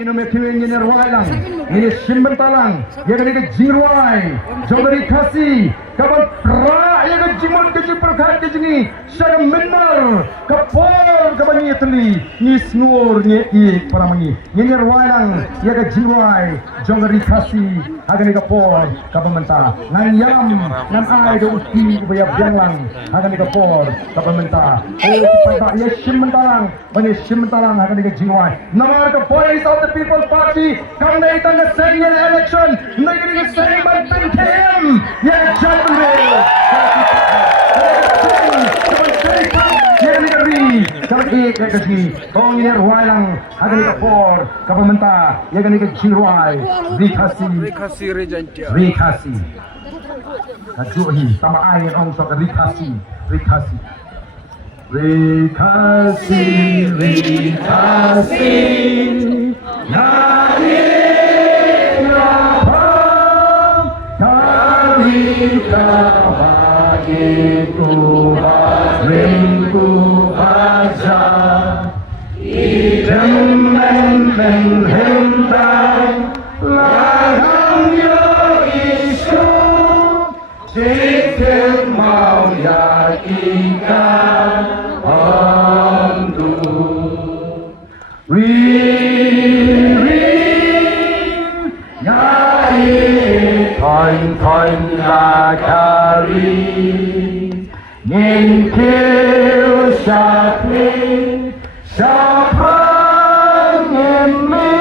Ino mekiwing ini ruai lang, ini simben talang, ya kan ini jiruai, jogari kasi, kapan pra, ya kan jimon keji perkat keji saya menor, kapol kapan ni teli, ni snur ni para mangi, ini ruai lang, ya kan jiruai, jogari kasi, agan ni kapol, kapan mentah, ngan yam, ngan ai do uti ubaya biang lang, agan ni kapol, kapan mentah, pada ya simben talang, bani simben talang agan ni jiruai, namar kapol South People Party karena itu the second election negeri Seriman PKM yang Januari yang negeri kali ini kong ini ruai lang ada di kapor kapamenta yang ini jiruai rikasi kajuhi sama air ong sok rikasi Thôi là kari nhìn kêu sạc lên sạc nhìn mi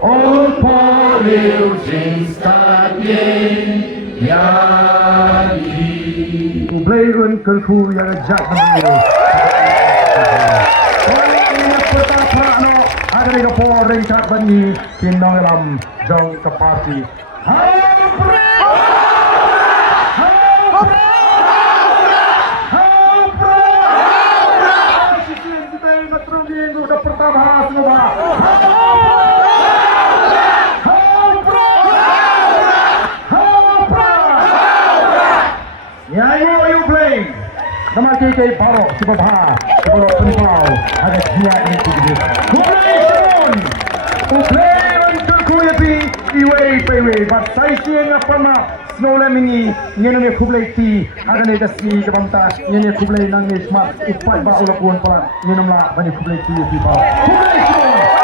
ôn po liu jing start yin ya yi play un kulku yang jat menang ini pertama no ada di kapal ringkat bani kinong lam jong ke party Nama KK Baro, Subha, Baro Penpau, ada dia ini begini. Congratulations! Uplay untuk kuyapi, iway, but saya siang apa nak snow lemini, nyenye kublai ti, ada ni kasi kebanta, nyenye kublai nangis mat, ipat ba ulapun pala, nyenomla banyak kublai ti, Congratulations!